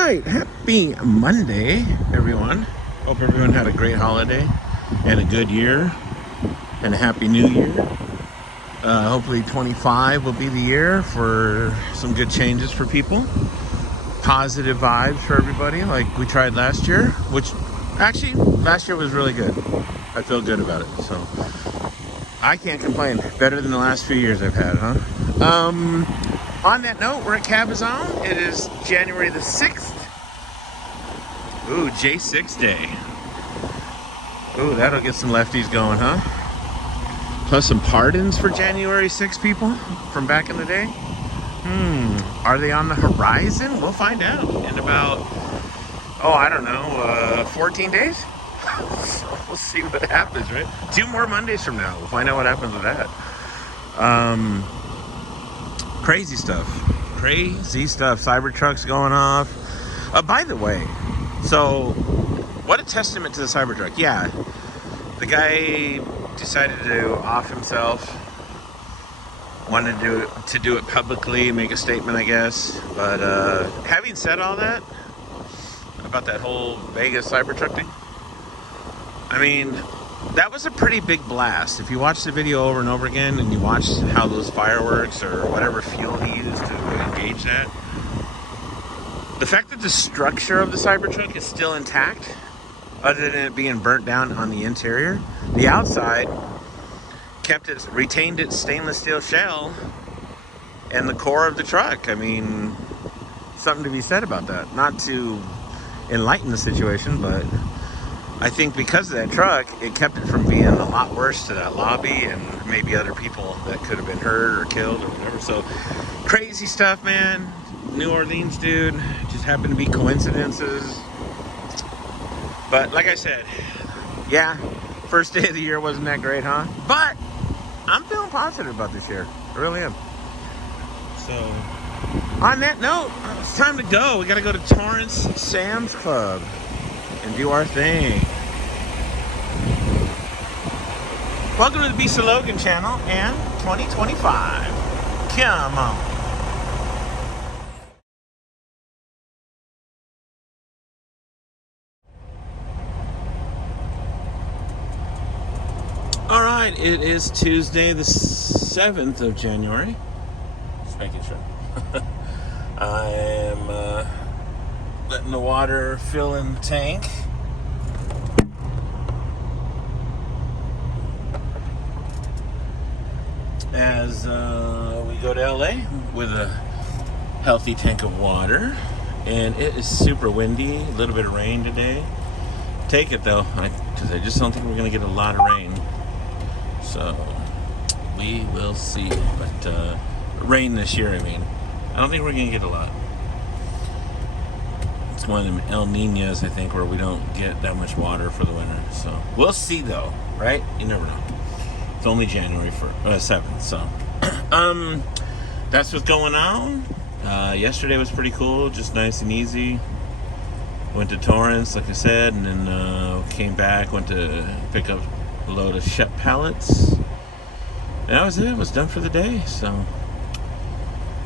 right, happy Monday, everyone. Hope everyone had a great holiday and a good year and a happy new year. Hopefully 25 will be the year for some good changes for people. Positive vibes for everybody like we tried last year, which actually last year was really good. I feel good about it, so I can't complain. Better than the last few years I've had, huh? On that note, we're at Cabazon. It is January the 6th. Ooh, J6 day. Ooh, that'll get some lefties going, huh? Plus some pardons for January 6 people from back in the day. Are they on the horizon? We'll find out in about, I don't know, 14 days? We'll see what happens, right? 2 more Mondays from now. We'll find out what happens with that. Crazy stuff. Cybertrucks going off. By the way, so what a testament to the Cybertruck. Yeah, the guy decided to off himself. Wanted to do it publicly, make a statement, I guess. But having said all that about that whole Vegas Cybertruck thing, I mean, that was a pretty big blast. If you watch the video over and over again and you watch how those fireworks or whatever fuel he used to engage that, the fact that the structure of the Cybertruck is still intact, other than it being burnt down on the interior, the outside retained its stainless steel shell and the core of the truck. I mean, something to be said about that. Not to enlighten the situation, but I think because of that truck, it kept it from being a lot worse to that lobby and maybe other people that could have been hurt or killed or whatever. So crazy stuff, man. New Orleans, dude. Just happened to be coincidences. But like I said, yeah, first day of the year wasn't that great, huh? But I'm feeling positive about this year. I really am. So on that note, it's time to go. We got to go to Torrance Sam's Club and do our thing. Welcome to the Beast of Logan channel and 2025. Come on. All right, it is Tuesday, the 7th of January. Just making sure. I am letting the water fill in the tank. As we go to LA with a healthy tank of water. And it is super windy, a little bit of rain today. Take it though, because I just don't think we're going to get a lot of rain. So we will see. But rain this year, I mean, I don't think we're going to get a lot. It's one of them El Niños, I think, where we don't get that much water for the winter. So we'll see, though, right? You never know. It's only January 7th, so that's what's going on. Yesterday was pretty cool, just nice and easy. Went to Torrance, like I said, and then came back, went to pick up a load of Shep pallets. And that was it. It was done for the day, so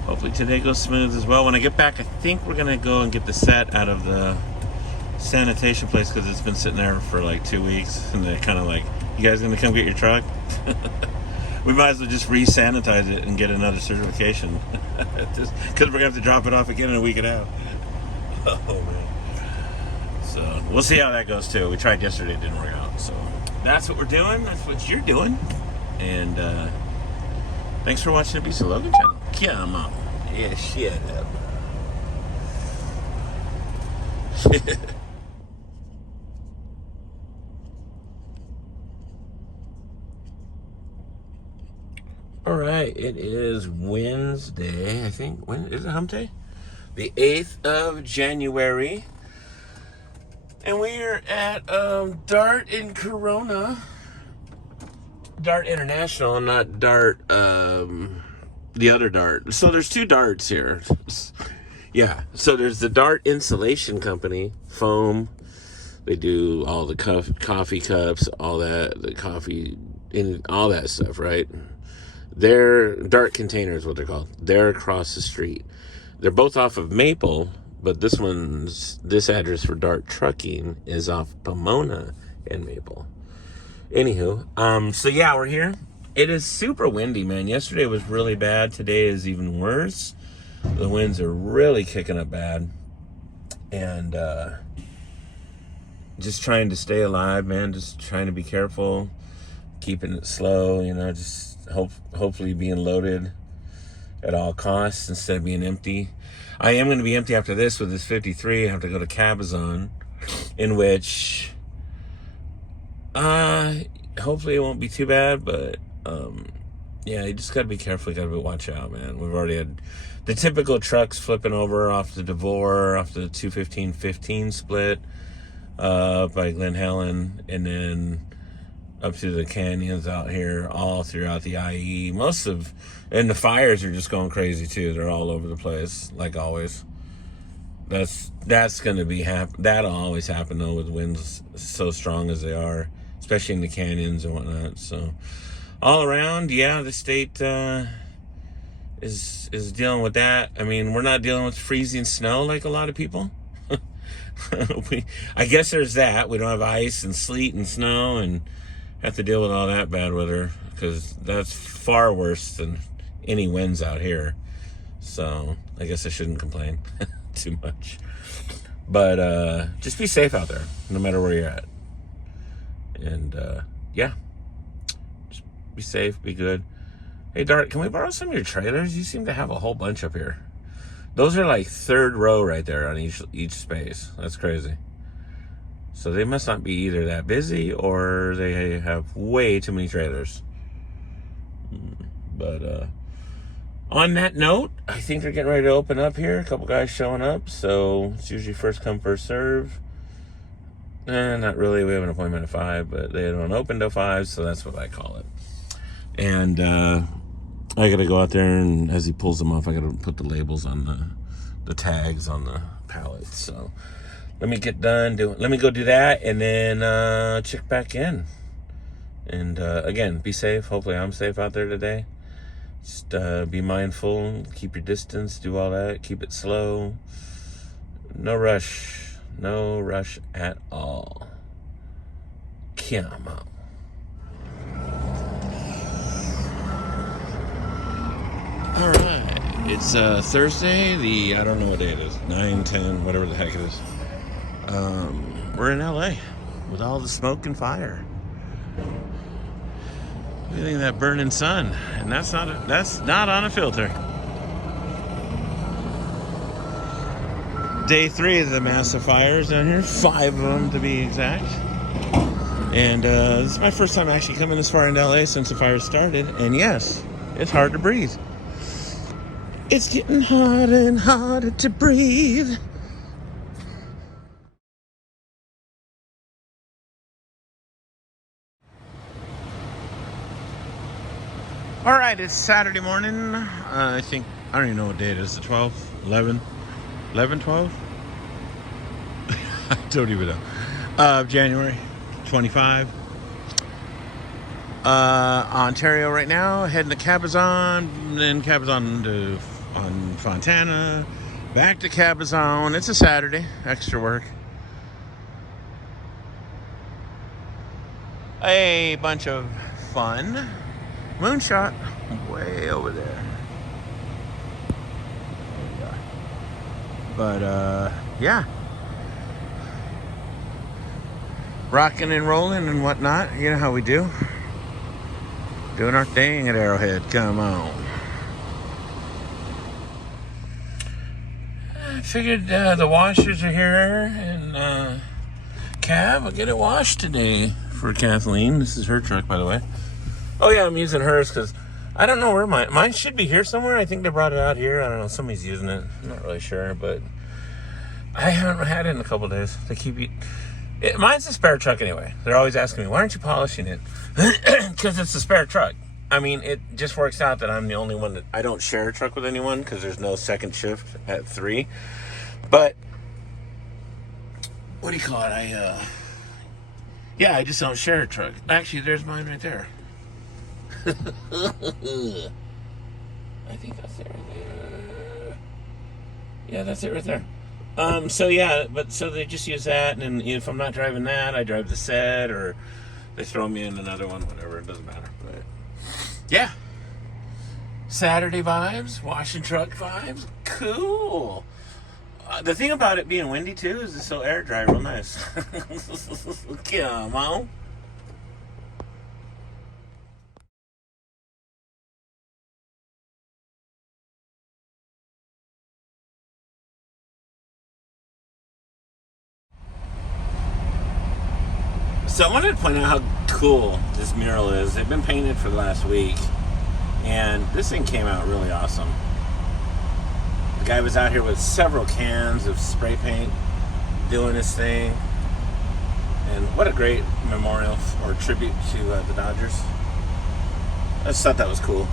hopefully today goes smooth as well. When I get back, I think we're going to go and get the set out of the sanitation place because it's been sitting there for like 2 weeks, and they're kind of like, you guys going to come get your truck? We might as well just re-sanitize it and get another certification because we're going to have to drop it off again in a week and a half. Oh, man. So we'll see how that goes, too. We tried yesterday. It didn't work out. So that's what we're doing. That's what you're doing. And thanks for watching the Beast of Logan channel. Come on. Yeah, shut up. All right, it is Wednesday, I think. When is it, hump day? The 8th of January. And we are at Dart in Corona. Dart International, not Dart, the other Dart. So there's 2 Darts here. Yeah, so there's the Dart Insulation Company, foam. They do all the coffee cups, all that, the coffee, and all that stuff, right? They're Dart Containers, what they're called. They're across the street. They're both off of Maple, But this address for Dart Trucking is off Pomona and Maple. Anywho, so yeah, we're here. It is super windy, man. Yesterday was really bad. Today is even worse. The winds are really kicking up bad. And just trying to stay alive, man. Just trying to be careful. Keeping it slow, just hopefully being loaded at all costs instead of being empty. I am going to be empty after this with this 53. I have to go to Cabazon, in which hopefully it won't be too bad, but yeah, you just got to be careful. You got to watch out, man. We've already had the typical trucks flipping over off the DeVore, off the 215-15 split by Glen Helen, and then up to the canyons out here, all throughout the IE. And the fires are just going crazy too. They're all over the place, like always. That's going to be that'll always happen though, with winds so strong as they are, especially in the canyons and whatnot. So all around, yeah, the state is dealing with that. I mean, we're not dealing with freezing snow like a lot of people. I guess there's that. We don't have ice and sleet and snow and have to deal with all that bad weather, because that's far worse than any winds out here. So I guess I shouldn't complain too much. But just be safe out there, no matter where you're at. And yeah, just be safe, be good. Hey, Dart, can we borrow some of your trailers? You seem to have a whole bunch up here. Those are like third row right there on each space. That's crazy. So they must not be either that busy or they have way too many trailers. But on that note, I think they're getting ready to open up here. A couple guys showing up. So it's usually first come, first serve. Not really. We have an appointment at 5, but they don't open till 5, so that's what I call it. And I got to go out there, and as he pulls them off, I got to put the labels on the tags on the pallets. So let me get done let me go do that, and then check back in. And again, be safe. Hopefully I'm safe out there today. Just be mindful, keep your distance, do all that, keep it slow. No rush at all. Come on. All right, it's Thursday, I don't know what day it is, 9, 10, whatever the heck it is. We're in LA with all the smoke and fire. Look at that burning sun, and that's not on a filter. Day 3 of the massive fires down here, 5 of them to be exact. And this is my first time actually coming this far into LA since the fire started, and yes, it's hard to breathe. It's getting harder and harder to breathe. All right, it's Saturday morning. I don't even know what day it is. The 12th, 11, 12? I don't even know. January 25. Ontario right now, heading to Cabazon, then Cabazon on Fontana, back to Cabazon. It's a Saturday, extra work. A bunch of fun. Moonshot way over there. But yeah, rocking and rolling and whatnot. You know how we do. Doing our thing at Arrowhead. Come on. I figured the washers are here, and Cav, I'll get it washed today for Kathleen. This is her truck, by the way. Oh yeah, I'm using hers because I don't know where mine should be here somewhere. I think they brought it out here. I don't know. Somebody's using it. I'm not really sure, but I haven't had it in a couple days. They keep mine's a spare truck anyway. They're always asking me, why aren't you polishing it? Because it's a spare truck. I mean, it just works out that I'm the only one that I don't share a truck with anyone because there's no second shift at 3. But what do you call it? I just don't share a truck. Actually, there's mine right there. I think that's it right there. Yeah, that's it right there. So yeah, but so they just use that, and if I'm not driving that, I drive the set, or they throw me in another one, whatever. It doesn't matter. But yeah, Saturday vibes, washing truck vibes, cool. The thing about it being windy too is it's so air dry, real nice. Come on. So I wanted to point out how cool this mural is. They've been painted for the last week, and this thing came out really awesome. The guy was out here with several cans of spray paint doing his thing. And what a great memorial or tribute to the Dodgers. I just thought that was cool.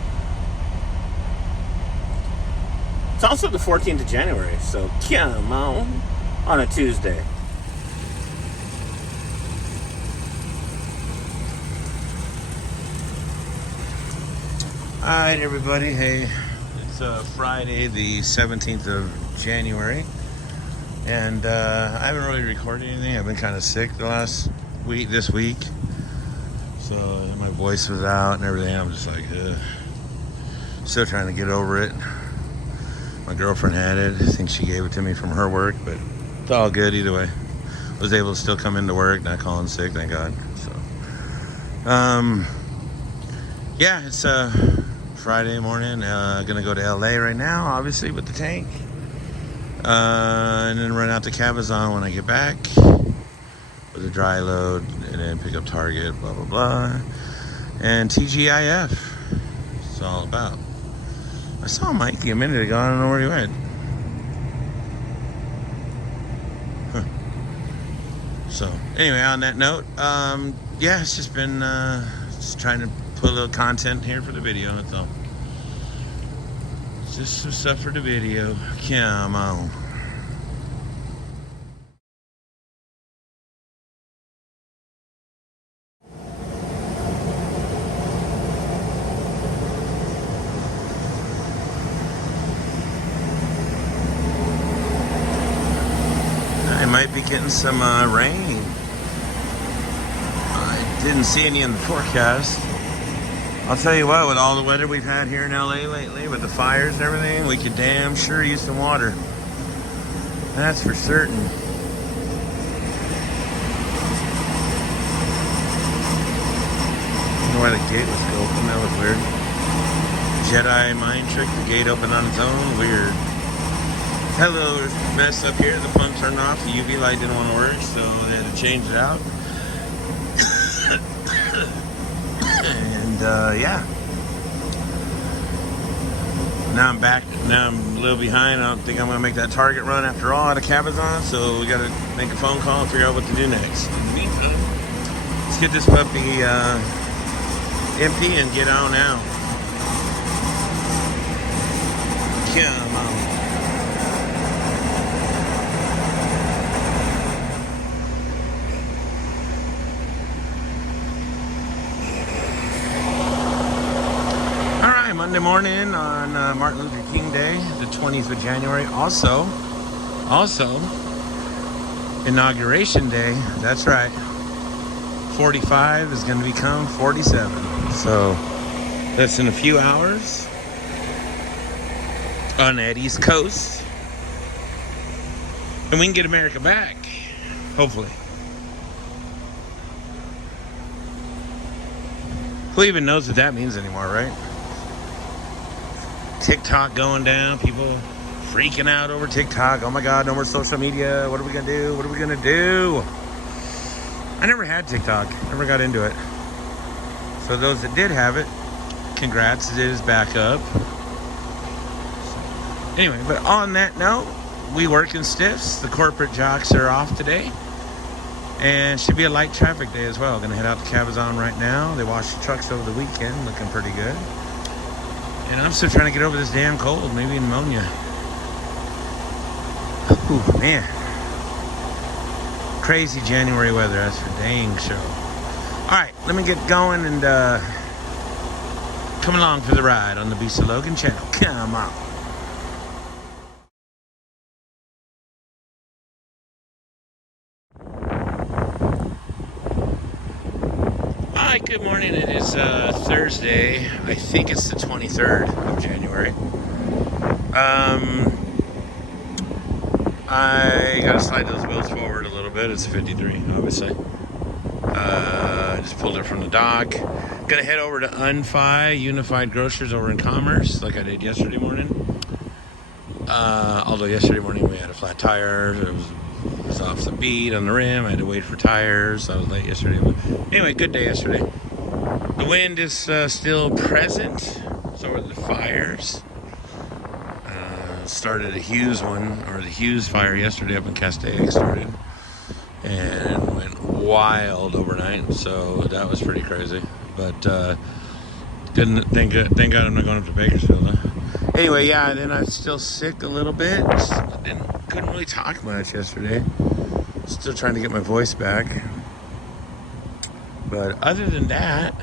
It's also the 14th of January, so come on a Tuesday. Alright, everybody. Hey, it's Friday, the 17th of January. And I haven't really recorded anything. I've been kind of sick this week. So my voice was out and everything. I'm just like, still trying to get over it. My girlfriend had it. I think she gave it to me from her work, but it's all good either way. Was able to still come into work, not calling sick, thank God. So, yeah, it's Friday morning. Gonna go to LA right now, obviously, with the tank. And then run out to Cabazon when I get back with a dry load, and then pick up Target, blah, blah, blah. And TGIF. It's all about. I saw Mikey a minute ago. I don't know where he went. Huh. So, anyway, on that note, yeah, it's just been just trying to put a little content here for the video, that's all. Just some stuff for the video. Come on. I might be getting some rain. I didn't see any in the forecast. I'll tell you what, with all the weather we've had here in LA lately, with the fires and everything, we could damn sure use some water. That's for certain. I don't know why the gate was open. That was weird. Jedi mind trick. The gate opened on its own. Weird. Hello, there's a mess up here. The pump turned off. The UV light didn't want to work, so they had to change it out. And yeah. Now I'm back. Now I'm a little behind. I don't think I'm going to make that Target run after all out of Cabazon, so we got to make a phone call and figure out what to do next. In the meantime, let's get this puppy empty and get on out. Come on. Monday morning on Martin Luther King Day, the 20th of January. Also, Inauguration Day. That's right. 45 is going to become 47. So that's in a few hours on that East Coast. And we can get America back, hopefully. Who even knows what that means anymore, right? TikTok going down, people freaking out over TikTok. Oh my God, no more social media. What are we gonna do? What are we gonna do? I never had TikTok, never got into it. So those that did have it, congrats, it is back up. Anyway, but on that note, we work in stiffs. The corporate jocks are off today. And should be a light traffic day as well. Gonna head out to Cabazon right now. They washed the trucks over the weekend, looking pretty good. And I'm still trying to get over this damn cold, maybe pneumonia. Ooh, man. Crazy January weather, that's for dang sure. Alright, let me get going and come along for the ride on the Beast of Logan channel. Come on. Hi, good morning. It is Thursday. I think it's the 23rd of January. I gotta slide those wheels forward a little bit. It's a 53, obviously. I just pulled it from the dock. Gonna head over to Unfi Unified Grocers over in Commerce, like I did yesterday morning. Although yesterday morning we had a flat tire. It was off the bead on the rim. I had to wait for tires. I was late yesterday. But anyway, good day yesterday. The wind is still present. So are the fires. Started a Hughes one, or the Hughes fire yesterday up in Castaic started. And went wild overnight. So that was pretty crazy. But thank God I'm not going up to Bakersfield. Huh? Anyway, yeah, then I'm still sick a little bit. Couldn't really talk much yesterday. Still trying to get my voice back. But other than that,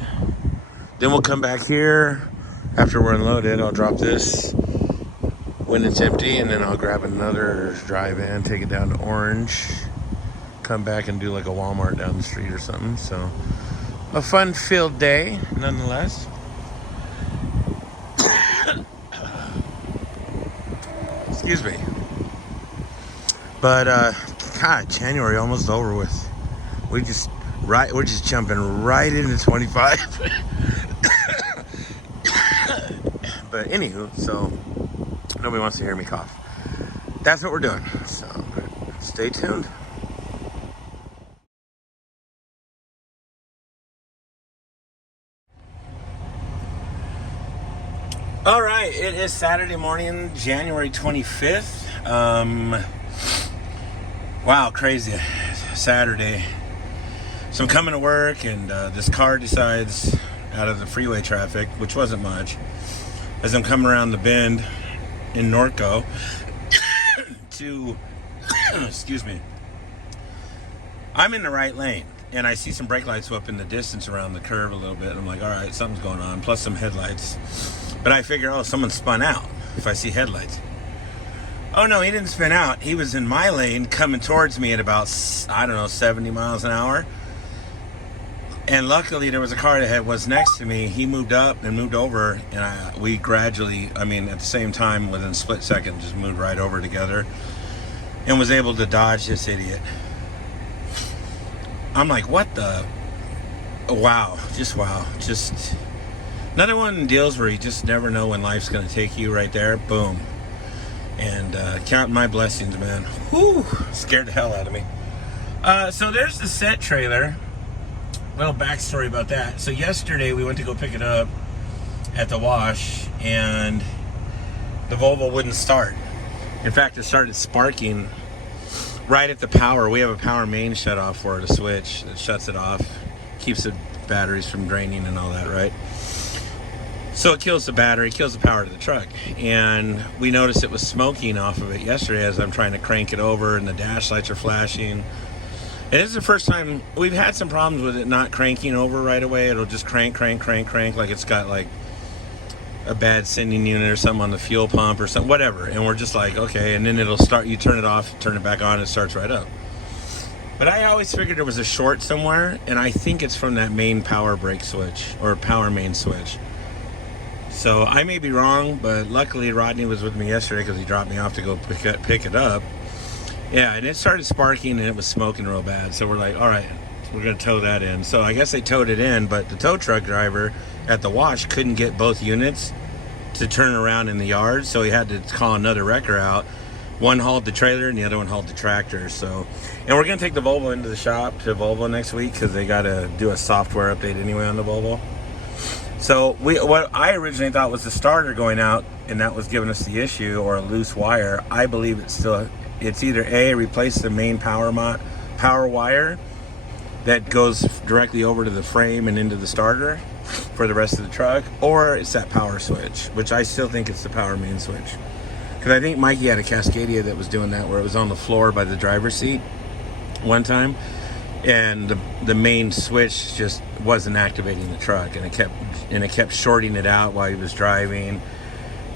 then we'll come back here after we're unloaded. I'll drop this when it's empty, and then I'll grab another dry van, take it down to Orange, come back and do like a Walmart down the street or something. So a fun-filled day, nonetheless. Excuse me. But God, January almost over with. We're just jumping right into 25. But anywho, so nobody wants to hear me cough. That's what we're doing. So stay tuned. All right, it is Saturday morning, January 25th. Wow, crazy Saturday. So I'm coming to work, and this car decides, out of the freeway traffic, which wasn't much, as I'm coming around the bend in Norco to, excuse me, I'm in the right lane, and I see some brake lights up in the distance around the curve a little bit. I'm like, all right, something's going on, plus some headlights. But I figure, oh, someone spun out if I see headlights. Oh, no, he didn't spin out. He was in my lane coming towards me at about, 70 miles an hour. And luckily, there was a car that was next to me. He moved up and moved over, and we gradually, at the same time, within a split second, just moved right over together and was able to dodge this idiot. I'm like, what the? Wow. Just another one in deals where you just never know when life's going to take you right there. Boom. And counting my blessings, man. Whew. Scared the hell out of me. So there's the set trailer. Little backstory about that. So yesterday we went to go pick it up at the wash, and the Volvo wouldn't start. In fact, it started sparking right at the power. We have a power main shut off for it, a switch that shuts it off, keeps the batteries from draining and all that, right? So it kills the battery, kills the power to the truck. And we noticed it was smoking off of it yesterday as I'm trying to crank it over, and the dash lights are flashing. And this is the first time we've had some problems with it not cranking over right away. It'll just crank like it's got like a bad sending unit or something on the fuel pump or something, whatever. And we're just like, okay. And then it'll start, you turn it off, turn it back on, it starts right up. But I always figured there was a short somewhere, and I think it's from that main power brake switch or power main switch. So I may be wrong, but luckily Rodney was with me yesterday because he dropped me off to go pick it up. Yeah, and it started sparking and it was smoking real bad. So we're like, all right, we're going to tow that in. So I guess they towed it in, but the tow truck driver at the wash couldn't get both units to turn around in the yard. So he had to call another wrecker out. One hauled the trailer and the other one hauled the tractor. So, and we're going to take the Volvo into the shop to Volvo next week because they got to do a software update anyway on the Volvo. So what I originally thought was the starter going out, and that was giving us the issue, or a loose wire. I believe it's either A, replace the main power wire that goes directly over to the frame and into the starter for the rest of the truck, or it's that power switch, which I still think it's the power main switch. Because I think Mikey had a Cascadia that was doing that, where it was on the floor by the driver's seat one time, and the main switch just wasn't activating the truck, and it kept shorting it out while he was driving.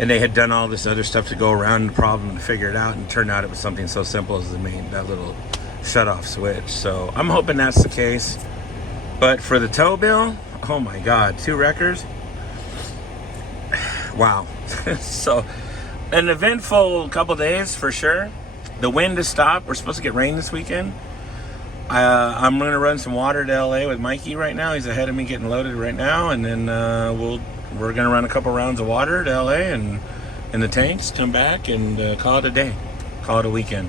And they had done all this other stuff to go around the problem to figure it out, and it turned out it was something so simple as that little shut-off switch. So I'm hoping that's the case. But for the tow bill, oh my God, 2 wreckers. Wow. So an eventful couple days for sure. The wind has stopped. We're supposed to get rain this weekend. I'm going to run some water to LA with Mikey right now. He's ahead of me getting loaded right now. And then we're going to run a couple rounds of water to LA and in the tanks, come back and call it a day. Call it a weekend.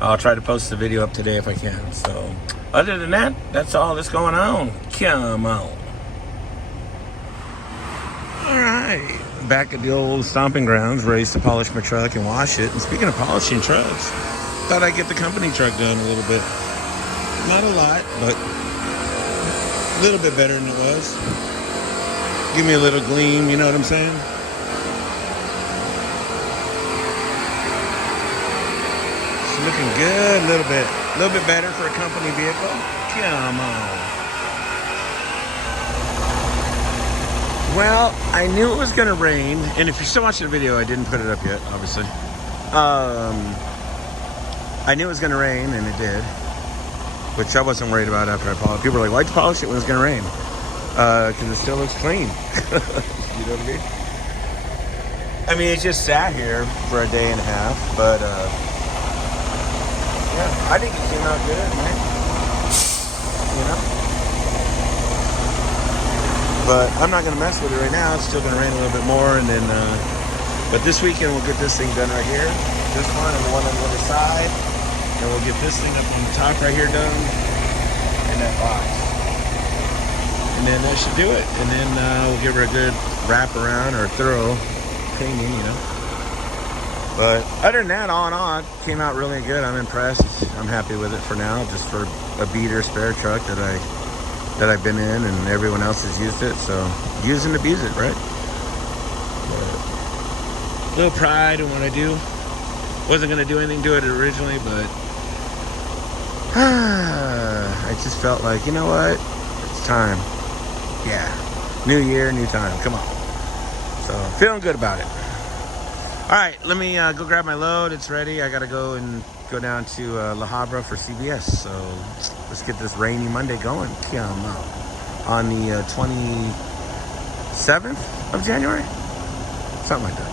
I'll try to post the video up today if I can. So other than that, that's all that's going on. Come on. All right. Back at the old stomping grounds, where I used to polish my truck and wash it. And speaking of polishing trucks, thought I'd get the company truck done a little bit. Not a lot, but a little bit better than it was. Give me a little gleam, you know what I'm saying? It's looking good, a little bit better for a company vehicle. Come on. Well, I knew it was going to rain, and if you're still watching the video, I didn't put it up yet, obviously. I knew it was going to rain, and it did, which I wasn't worried about after I polished. People were like, why'd you polish it when it was going to rain? Because it still looks clean. You know what I mean? I mean, it just sat here for a day and a half, but yeah, I think it came out good, man. You know? But I'm not going to mess with it right now. It's still going to rain a little bit more. And then, but this weekend we'll get this thing done right here. This one and the one on the other side. And we'll get this thing up on the top right here done. In that box. And then that should do it. And then we'll give her a good wrap around or a thorough cleaning, you know. But other than that, all in all, it came out really good. I'm impressed. I'm happy with it for now. Just for a beater spare truck that I've been in, and everyone else has used it, so use and abuse it, right? But a little pride in what I do. Wasn't going to do anything to it originally, but I just felt like, you know what? It's time. Yeah. New year, new time. Come on. So, feeling good about it. All right, let me go grab my load. It's ready. I got to go down to La Habra for CBS. So let's get this rainy Monday going. Come on the 27th of January, something like that.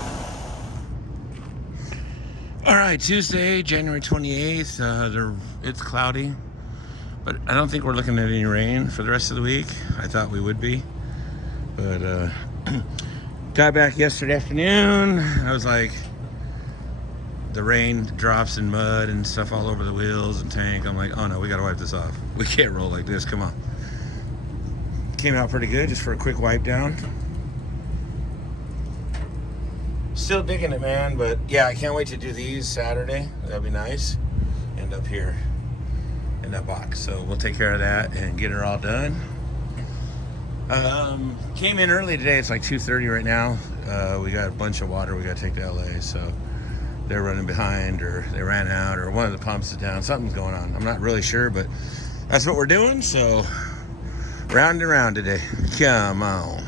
All right, Tuesday, January 28th. It's cloudy, but I don't think we're looking at any rain for the rest of the week. I thought we would be, but got back yesterday afternoon. I was like, the rain drops and mud and stuff all over the wheels and tank. I'm like, oh no, we gotta wipe this off. We can't roll like this, come on. Came out pretty good just for a quick wipe down. Still digging it, man, but yeah, I can't wait to do these Saturday. That'd be nice. End up here in that box. So we'll take care of that and get her all done. Came in early today. It's like 2:30 right now. We got a bunch of water we got to take to LA, so they're running behind, or they ran out, or one of the pumps is down. Something's going on. I'm not really sure, but that's what we're doing. So round and round today. Come on.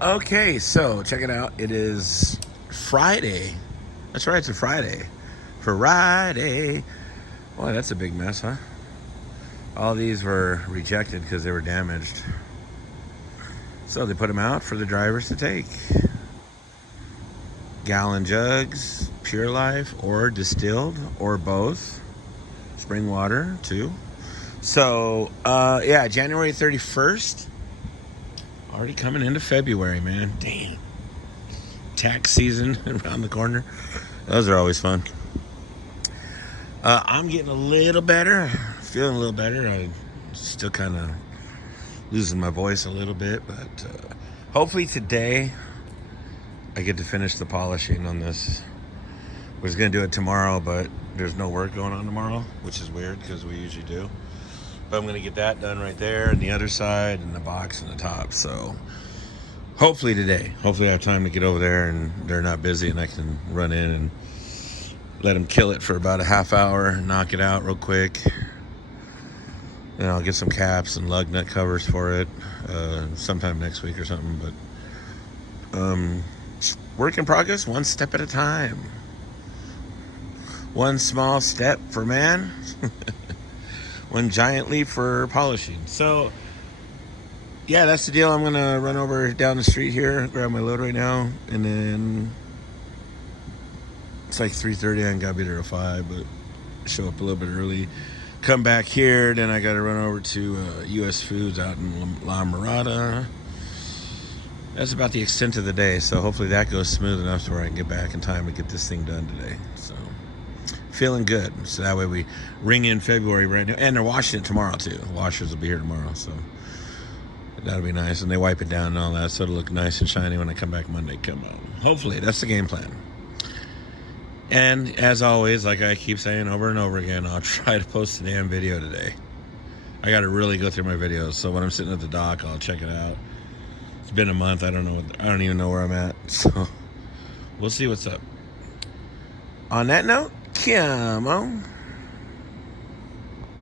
Okay, so check it out. It is Friday. That's right, it's a Friday. Friday. Boy, that's a big mess, huh? All these were rejected because they were damaged. So they put them out for the drivers to take. Gallon jugs, Pure Life, or distilled, or both. Spring water, too. So, yeah, January 31st. Already coming into February, man. Damn. Tax season around the corner. Those are always fun. I'm getting a little better. Feeling a little better. I'm still kind of losing my voice a little bit. But hopefully today I get to finish the polishing on this. I was going to do it tomorrow, but there's no work going on tomorrow, which is weird because we usually do. But I'm going to get that done right there, and the other side, and the box, and the top. So hopefully today. Hopefully I have time to get over there, and they're not busy, and I can run in and let them kill it for about a half hour, knock it out real quick. And I'll get some caps and lug nut covers for it sometime next week or something. But work in progress, one step at a time. One small step for man, one giant leap for polishing. So, yeah, that's the deal. I'm going to run over down the street here, grab my load right now, and then it's like 3:30. I got to be there at 5, but show up a little bit early. Come back here, then I got to run over to U.S. Foods out in La Mirada. That's about the extent of the day, so hopefully that goes smooth enough to where I can get back in time to get this thing done today. So, feeling good. So that way we ring in February right now. And they're washing it tomorrow, too. Washers will be here tomorrow, so that'll be nice. And they wipe it down and all that, so it'll look nice and shiny when I come back Monday. Come on. Hopefully, that's the game plan. And as always, like I keep saying over and over again, I'll try to post a damn video today. I got to really go through my videos, so when I'm sitting at the dock, I'll check it out. It's been a month. I don't even know where I'm at. So we'll see what's up. On that note, come on.